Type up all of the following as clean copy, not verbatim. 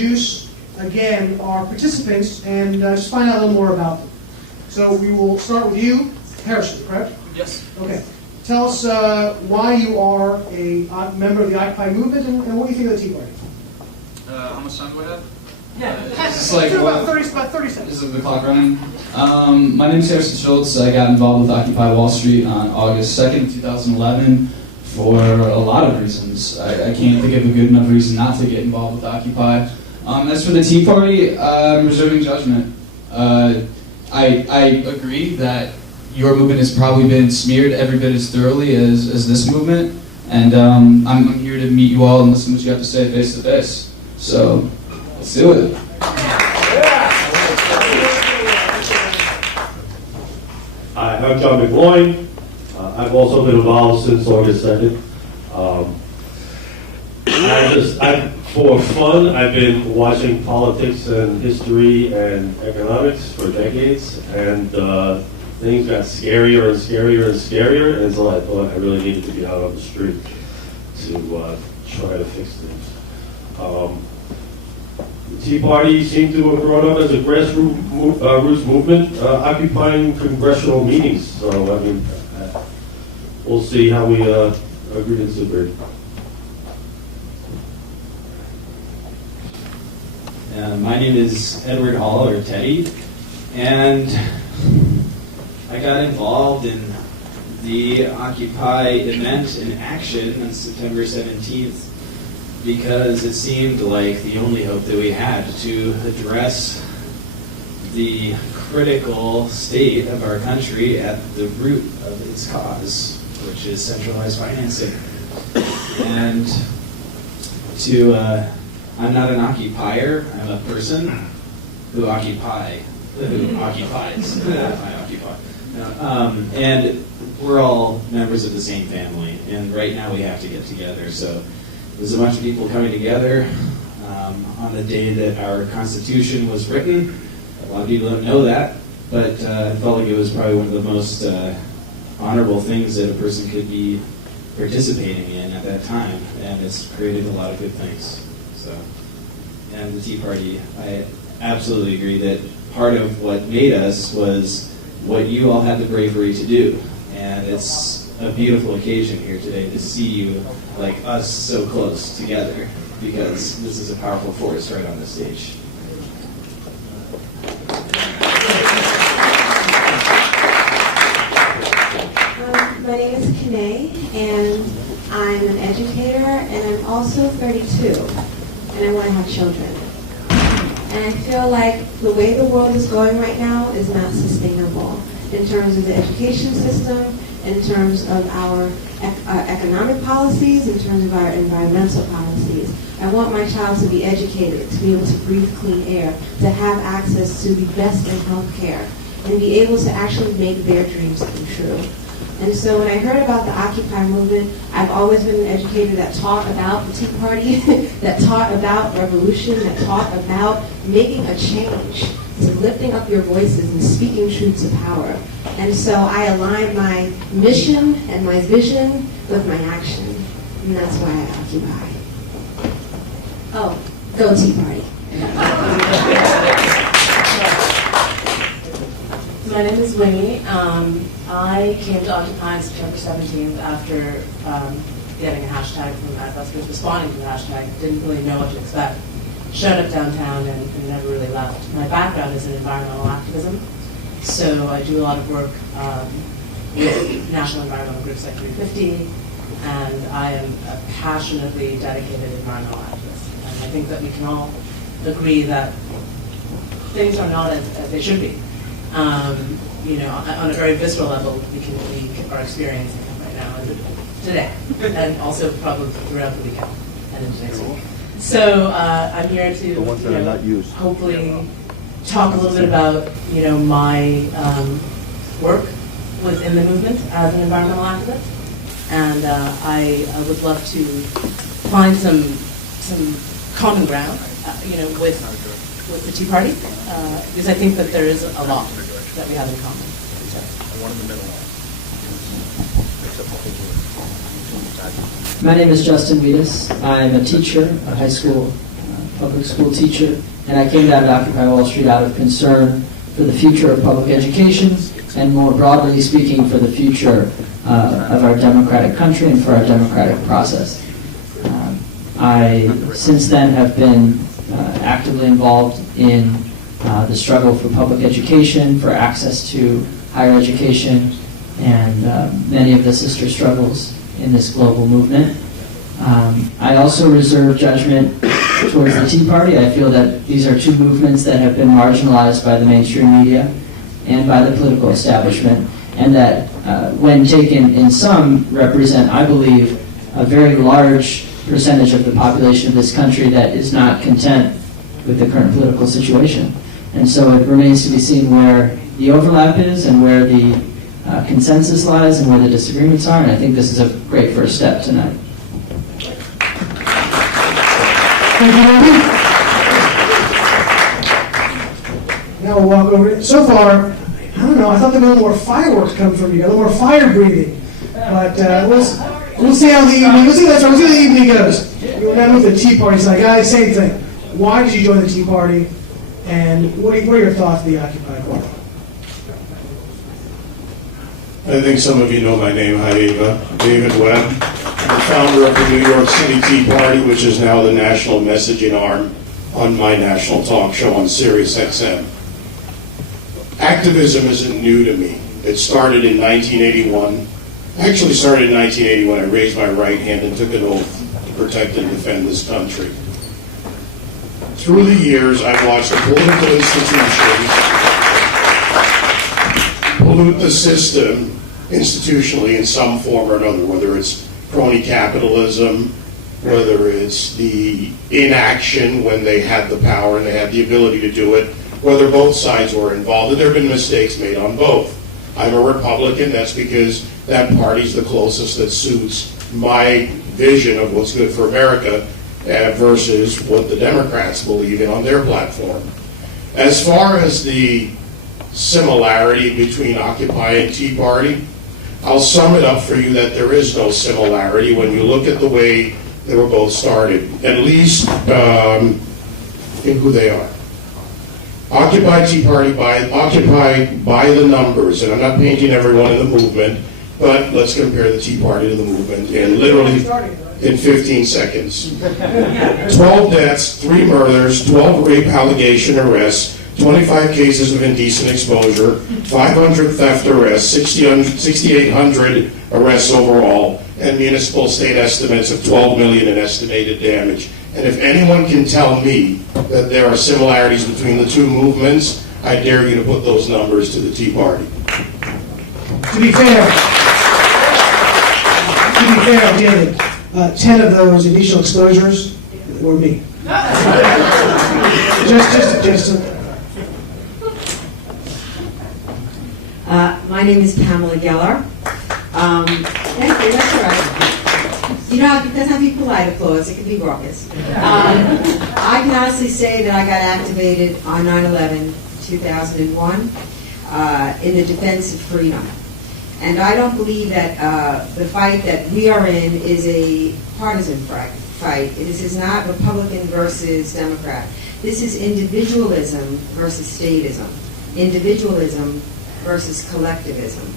introduce, again, our participants and just find out a little more about them. So we will start with you, Harrison, correct? Yes. Okay. Tell us why you are a member of the Occupy movement and what you think of the Tea Party. How much time do I have? Yeah. It's like about 30 seconds. Is the clock running? My name is Harrison Schultz. I got involved with Occupy Wall Street on August 2nd, 2011 for a lot of reasons. I can't think of a good enough reason not to get involved with Occupy. As for the Tea Party, I'm reserving judgment. I agree that your movement has probably been smeared every bit as thoroughly as this movement, and I'm here to meet you all and listen to what you have to say face to face. So, let's do it. Hi, I'm John McGloin. I've also been involved since August 2nd. For fun, I've been watching politics and history and economics for decades, and things got scarier and scarier and scarier, and so I thought I really needed to be out on the street to try to fix things. The Tea Party seemed to have grown up as a grassroots movement, occupying congressional meetings. So, I mean, we'll see how we agree to disagree. My name is Edward Hall, or Teddy, and I got involved in the Occupy event in action on September 17th because it seemed like the only hope that we had to address the critical state of our country at the root of its cause, which is centralized financing. And I'm not an occupier, I'm a person who occupies. I occupy. And we're all members of the same family, and right now we have to get together. So there's a bunch of people coming together on the day that our Constitution was written. A lot of people don't know that, but I felt like it was probably one of the most honorable things that a person could be participating in at that time, and it's created a lot of good things. So, and the Tea Party, I absolutely agree that part of what made us was what you all had the bravery to do, and it's a beautiful occasion here today to see you, like us, so close together, because this is a powerful force right on the stage. My name is Kanene, and I'm an educator, and I'm also 32, and I want to have children. And I feel like the way the world is going right now is not sustainable in terms of the education system, in terms of our economic policies, in terms of our environmental policies. I want my child to be educated, to be able to breathe clean air, to have access to the best in healthcare, and be able to actually make their dreams come true. And so when I heard about the Occupy movement, I've always been an educator that taught about the Tea Party, that taught about revolution, that taught about making a change, to lifting up your voices and speaking truth to power. And so I align my mission and my vision with my action, and that's why I occupy. Oh, go Tea Party. My name is Winnie. I came to Occupy on September 17th after getting a hashtag from Adbusters, responding to the hashtag. Didn't really know what to expect. Showed up downtown and never really left. My background is in environmental activism, so I do a lot of work with national environmental groups like 350, and I am a passionately dedicated environmental activist. And I think that we can all agree that things are not as they should be. You know, on a very visceral level, we are experiencing it right now, today, and also probably throughout the weekend and into next week. So I'm here to hopefully talk a little bit about my work within the movement as an environmental activist, and I would love to find some common ground, with the Tea Party, because I think that there is a lot that we have in common. My name is Justin Wedes. I'm a teacher, a high school public school teacher, and I came down to Occupy Wall Street out of concern for the future of public education, and more broadly speaking, for the future of our democratic country and for our democratic process. I, since then, have been actively involved in the struggle for public education, for access to higher education, and many of the sister struggles in this global movement. I also reserve judgment towards the Tea Party. I feel that these are two movements that have been marginalized by the mainstream media and by the political establishment, and that when taken in sum represent, I believe, a very large percentage of the population of this country that is not content with the current political situation. And so it remains to be seen where the overlap is and where the consensus lies and where the disagreements are, and I think this is a great first step tonight. Thank you, Andy. Now we'll walk over. So far, I don't know, I thought there were a little more fireworks coming from you, a little more fire breathing. But we'll see how the evening, we'll see how the evening goes. We're going with the Tea Party side. Guys, same thing. Why did you join the Tea Party? And what are your thoughts of the Occupy Party? I think some of you know my name. Hi, Ava. David Webb. I'm the founder of the New York City Tea Party, which is now the national messaging arm on my national talk show on Sirius XM. Activism isn't new to me. It started in 1981. Actually started in 1980 when I raised my right hand and took an oath to protect and defend this country. Through the years, I've watched the political institutions pollute the system institutionally in some form or another, whether it's crony capitalism, whether it's the inaction when they had the power and they had the ability to do it, whether both sides were involved, and there have been mistakes made on both. I'm a Republican, that's because that party's the closest that suits my vision of what's good for America versus what the Democrats believe in on their platform. As far as the similarity between Occupy and Tea Party, I'll sum it up for you that there is no similarity when you look at the way they were both started, at least in who they are. Occupy Tea Party, Occupy by the numbers, and I'm not painting everyone in the movement, but let's compare the Tea Party to the movement in literally in 15 seconds. 12 deaths, 3 murders, 12 rape allegation arrests, 25 cases of indecent exposure, 500 theft arrests, 6,800 arrests overall, and municipal state estimates of 12 million in estimated damage. And if anyone can tell me that there are similarities between the two movements, I dare you to put those numbers to the Tea Party. To be fair, David, 10 of those initial exposures were me. just. My name is Pamela Geller. Thank you, that's all right. You know, it doesn't have to be polite applause, it can be raucous. I can honestly say that I got activated on 9/11, 2001, in the defense of freedom. And I don't believe that the fight that we are in is a partisan fight. This is not Republican versus Democrat. This is individualism versus statism. Individualism versus collectivism.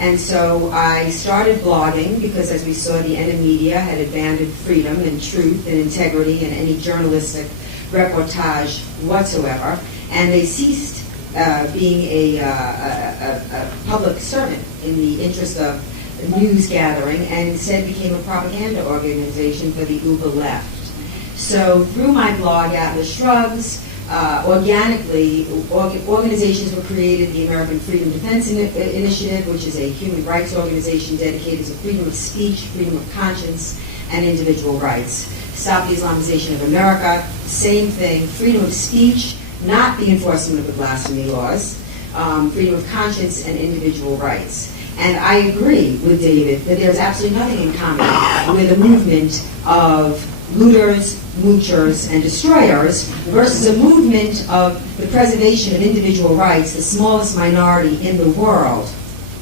And so I started blogging because, as we saw, the end of media had abandoned freedom and truth and integrity and any journalistic reportage whatsoever, and they ceased being a public servant in the interest of news gathering, and instead became a propaganda organization for the uber left. So through my blog, Atlas Shrugs, organically, organizations were created. The American Freedom Defense Initiative, which is a human rights organization dedicated to freedom of speech, freedom of conscience, and individual rights. Stop the Islamization of America, same thing. Freedom of speech, not the enforcement of the blasphemy laws. Freedom of conscience and individual rights. And I agree with David that there's absolutely nothing in common with a movement of looters, moochers, and destroyers versus a movement of the preservation of individual rights, the smallest minority in the world,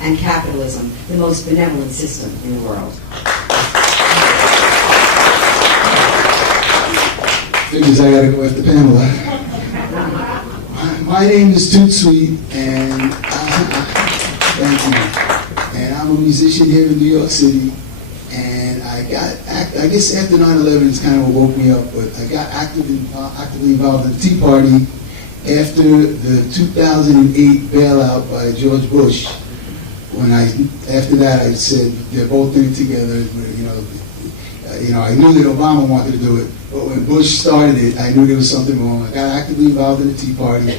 and capitalism, the most benevolent system in the world. figures I gotta go after Pamela. My name is Toots, and thank you. And I'm a musician here in New York City. And I guess after 9/11 it's kind of what woke me up, but I got actively involved in the Tea Party after the 2008 bailout by George Bush. After that I said they're both in it together. I knew that Obama wanted to do it, but when Bush started it, I knew there was something wrong. I got actively involved in the Tea Party,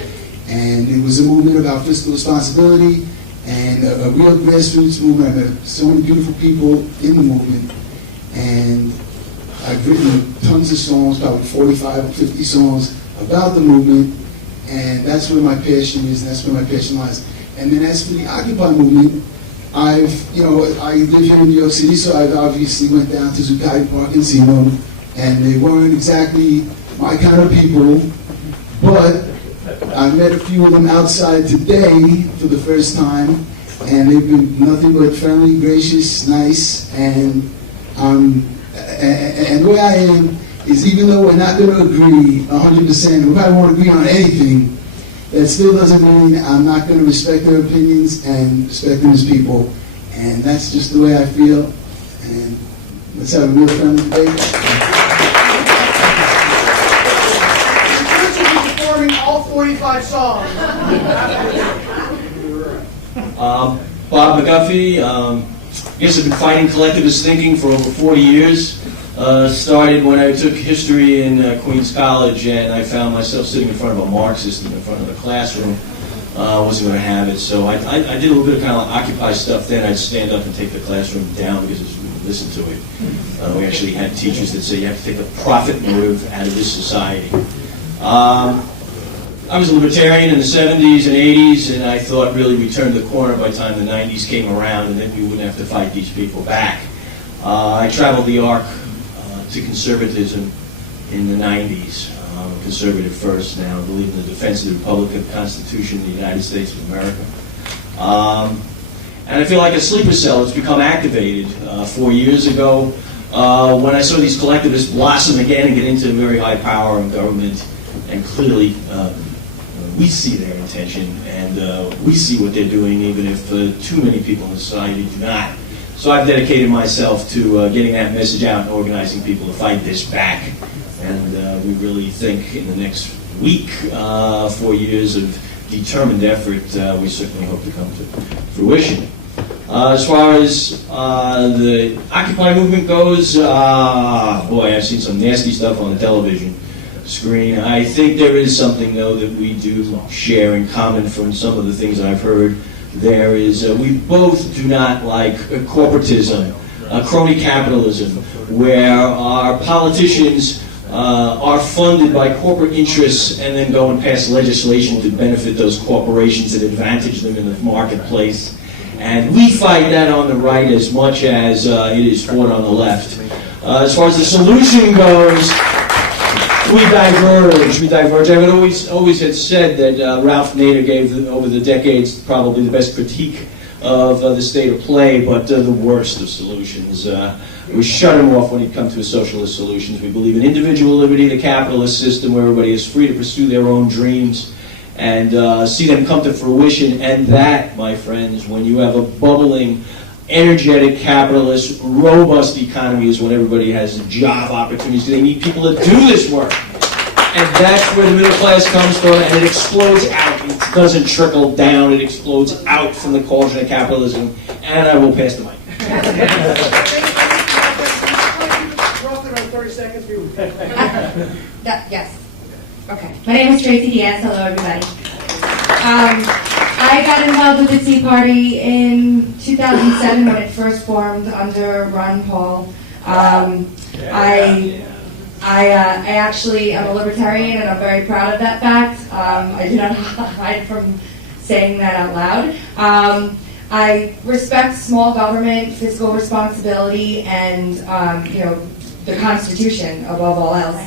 and it was a movement about fiscal responsibility and a real grassroots movement. I met so many beautiful people in the movement, and I've written tons of songs, probably 45 or 50 songs about the movement, and that's where my passion is, and that's where my passion lies. And then as for the Occupy movement, I live here in New York City, so I obviously went down to Zuccotti Park and seen them, and they weren't exactly my kind of people, but I met a few of them outside today for the first time, and they've been nothing but friendly, gracious, nice, and the way I am is, even though we're not going to agree 100%, we probably won't agree on anything, that still doesn't mean I'm not going to respect their opinions and respect them as people. And that's just the way I feel. And let's have a real friendly debate. Toots will be performing all 45 songs. Bob MacGuffie. I guess I've been fighting collectivist thinking for over 40 years. Started when I took history in Queens College, and I found myself sitting in front of a Marxist in front of the classroom. I wasn't going to have it, so I did a little bit of kind of Occupy stuff then. I'd stand up and take the classroom down because I wouldn't listen to it. We actually had teachers that say you have to take the profit motive out of this society. I was a libertarian in the 70s and 80s, and I thought really we turned the corner by the time the 90s came around, and then we wouldn't have to fight these people back. I traveled the arc to conservatism in the 90s. Conservative first now, I believe in the defense of the Republic, the Constitution of the United States of America. And I feel like a sleeper cell has become activated 4 years ago when I saw these collectivists blossom again and get into very high power in government, and clearly we see their intention, and we see what they're doing, even if too many people in society do not. So I've dedicated myself to getting that message out and organizing people to fight this back. And we really think in the next week, 4 years of determined effort, we certainly hope to come to fruition. As far as the Occupy movement goes, boy, I've seen some nasty stuff on the television screen. I think there is something, though, that we do share in common from some of the things I've heard. There is, we both do not like corporatism, crony capitalism, where our politicians are funded by corporate interests and then go and pass legislation to benefit those corporations and advantage them in the marketplace. And we fight that on the right as much as it is fought on the left. As far as the solution goes, we diverge. I would always had said that Ralph Nader gave, over the decades, probably the best critique of the state of play, but the worst of solutions. We shut him off when he'd come to his socialist solutions. We believe in individual liberty, the capitalist system where everybody is free to pursue their own dreams and see them come to fruition. And that, my friends, when you have a bubbling, energetic, capitalist, robust economy, is when everybody has job opportunities. They need people to do this work. And that's where the middle class comes from, and it explodes out. It doesn't trickle down. It explodes out from the cauldron of capitalism. And I will pass the mic. Roughly around 30 seconds. Yes. Okay. My name is Tracy Diaz. Hello, everybody. I got involved with the Tea Party in 2007 when it first formed under Ron Paul. I actually am a libertarian, and I'm very proud of that fact. I do not hide from saying that out loud. I respect small government, fiscal responsibility, and the Constitution above all else.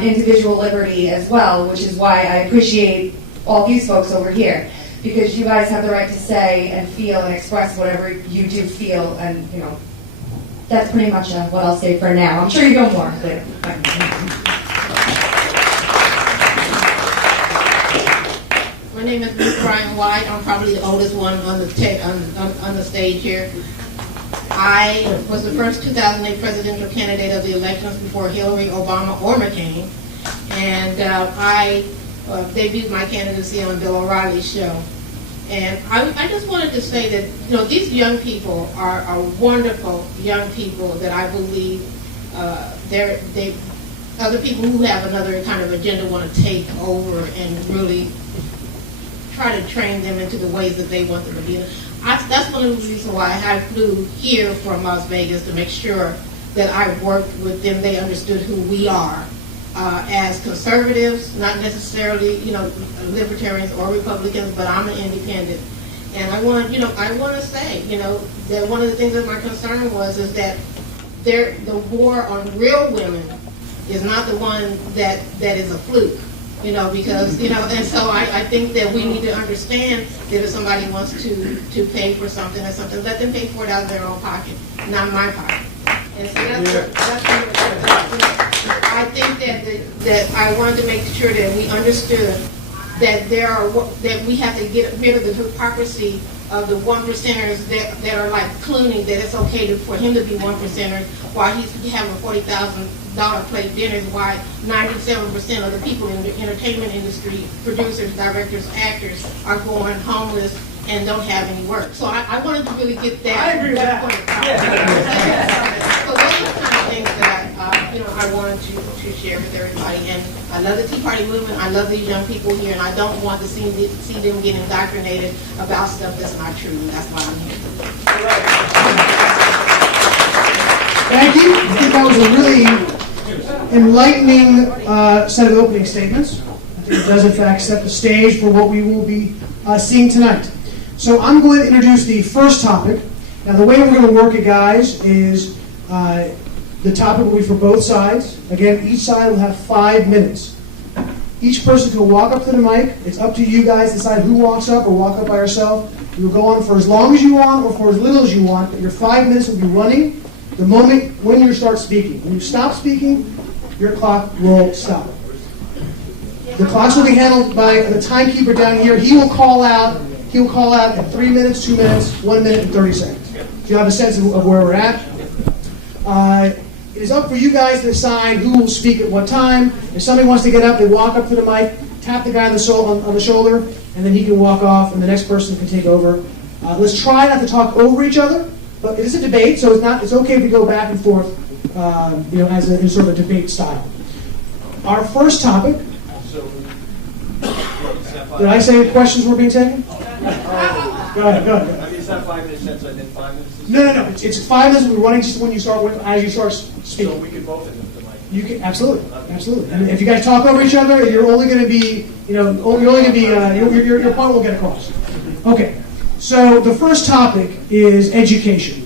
Individual liberty as well, which is why I appreciate all these folks over here, because you guys have the right to say and feel and express whatever you do feel, and that's pretty much what I'll say for now. I'm sure you go more later. My name is Ruth Brian White. I'm probably the oldest one on the on the stage here. I was the first 2008 presidential candidate of the elections before Hillary, Obama, or McCain, and I debuted my candidacy on Bill O'Reilly's show. And I just wanted to say that, you know, these young people are wonderful young people that I believe other people who have another kind of agenda want to take over and really try to train them into the ways that they want them to be. That's one of the reasons why I flew here from Las Vegas, to make sure that I worked with them. They understood who we are as conservatives, not necessarily, you know, libertarians or Republicans, but I'm an independent. And I want to say, you know, that one of the things that my concern was is that the war on real women is not the one that is a fluke, you know, because, you know, and so I think that we need to understand that if somebody wants to pay for something, let them pay for it out of their own pocket, not my pocket. And so I think that I wanted to make sure that we understood that that we have to get rid of the hypocrisy of the 1%ers that are like Clooney, that it's okay for him to be 1%er while he's having $40,000 plate dinners, while 97% of the people in the entertainment industry, producers, directors, actors, are going homeless and don't have any work. So I wanted to really get that. I agree with that. Point across. So those are the kind of things that I wanted to share with everybody. And I love the Tea Party movement. I love these young people here, and I don't want to see them get indoctrinated about stuff that's not true. And that's why I'm here. Thank you. I think that was a really enlightening set of opening statements. I think it does, in fact, set the stage for what we will be seeing tonight. So I'm going to introduce the first topic. Now, the way we're going to work it, guys, is the topic will be for both sides. Again, each side will have 5 minutes. Each person can walk up to the mic. It's up to you guys to decide who walks up or walk up by yourself. You'll go on for as long as you want or for as little as you want, but your 5 minutes will be running the moment when you start speaking. When you stop speaking, your clock will stop. The clocks will be handled by the timekeeper down here. He will call out at 3 minutes, 2 minutes, 1 minute, and 30 seconds. So you have a sense of where we're at. It is up for you guys to decide who will speak at what time. If somebody wants to get up, they walk up to the mic, tap the guy on the shoulder, and then he can walk off, and the next person can take over. Let's try not to talk over each other, but it is a debate, so it's okay if we go back and forth, as in sort of a debate style. Our first topic. Did I say questions were being taken? Go ahead. I mean, it's not 5 minutes, so I did 5 minutes. No. It's 5 minutes. We're running just when you start as you start speaking. So we can both end up the mic. You can absolutely. And if you guys talk over each other, you're only going to be, your point will get across. Okay. So the first topic is education.